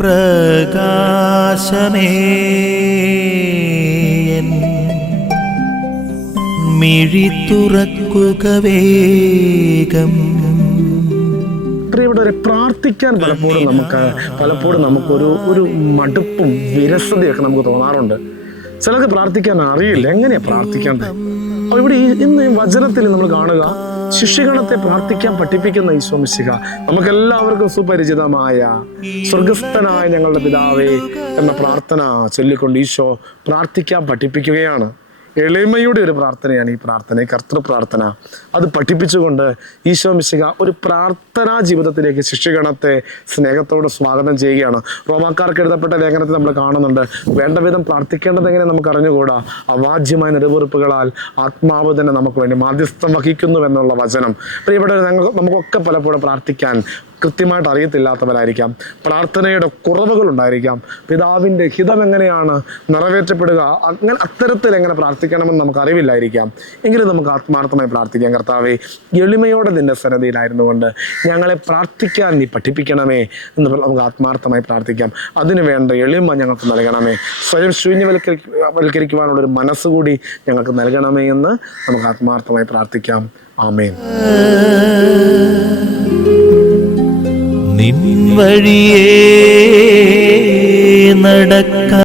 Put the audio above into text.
പ്രകാശമേ മിഴി തുറക്കുക വേഗം. പ്രിയപ്പെട്ടവരെ, പ്രാർത്ഥിക്കാൻ പലപ്പോഴും നമുക്കൊരു മടുപ്പും വിരസതയൊക്കെ നമുക്ക് തോന്നാറുണ്ട്. ചിലർക്ക് പ്രാർത്ഥിക്കാൻ അറിയില്ല, എങ്ങനെയാ പ്രാർത്ഥിക്കേണ്ടത്. അപ്പോൾ ഇവിടെ ഇന്ന് ഈ വചനത്തിൽ നമ്മൾ കാണുക, ശിഷ്യഗണത്തെ പ്രാർത്ഥിക്കാൻ പഠിപ്പിക്കുന്ന ഈശോ മിശിഹ നമുക്കെല്ലാവർക്കും സുപരിചിതമായ സ്വർഗസ്ഥനായ ഞങ്ങളുടെ പിതാവേ എന്ന പ്രാർത്ഥന ചൊല്ലിക്കൊണ്ട് ഈശോ പ്രാർത്ഥിക്കാൻ പഠിപ്പിക്കുകയാണ്. എളിമയുടെ ഒരു പ്രാർത്ഥനയാണ് ഈ പ്രാർത്ഥന, കർത്തൃ പ്രാർത്ഥന. അത് പഠിപ്പിച്ചുകൊണ്ട് ഈശോ മിശിഹ ഒരു പ്രാർത്ഥനാ ജീവിതത്തിലേക്ക് ശിഷ്യഗണത്തെ സ്നേഹത്തോടെ സ്വാഗതം ചെയ്യുകയാണ്. റോമാക്കാർക്ക് എഴുതപ്പെട്ട ലേഖനത്തിൽ നമ്മൾ കാണുന്നുണ്ട്, വേണ്ട വിധം പ്രാർത്ഥിക്കേണ്ടത് എങ്ങനെ നമുക്ക് അറിഞ്ഞുകൂടാ, അവാജ്യമായ നെടുവീർപ്പുകളാൽ ആത്മാവ് തന്നെ നമുക്ക് വേണ്ടി മാധ്യസ്ഥം വഹിക്കുന്നു എന്നുള്ള വചനം. അപ്പോൾ ഇവിടെ നമുക്കൊക്കെ പലപ്പോഴും പ്രാർത്ഥിക്കാൻ കൃത്യമായിട്ട് അറിയത്തില്ലാത്തവരായിരിക്കാം, പ്രാർത്ഥനയുടെ കുറവുകൾ ഉണ്ടായിരിക്കാം, പിതാവിൻ്റെ ഹിതം എങ്ങനെയാണ് നിറവേറ്റപ്പെടുക, അത്തരത്തിൽ എങ്ങനെ പ്രാർത്ഥിക്കണമെന്ന് നമുക്ക് അറിവില്ലായിരിക്കാം. എങ്കിലും നമുക്ക് ആത്മാർത്ഥമായി പ്രാർത്ഥിക്കാം. കർത്താവേ, എളിമയോടെ നിന്റെ സന്നിധിയിലായിരുന്നു കൊണ്ട് ഞങ്ങളെ പ്രാർത്ഥിക്കാൻ നീ പഠിപ്പിക്കണമേ എന്ന് നമുക്ക് ആത്മാർത്ഥമായി പ്രാർത്ഥിക്കാം. അതിനു വേണ്ട എളിമ ഞങ്ങൾക്ക് നൽകണമേ, സ്വയം ശൂന്യവൽക്കരിക്കുവാനുള്ളൊരു മനസ്സുകൂടി ഞങ്ങൾക്ക് നൽകണമേ എന്ന് നമുക്ക് ആത്മാർത്ഥമായി പ്രാർത്ഥിക്കാം. ആമേൻ. നിൻ വഴിയേ നടക്ക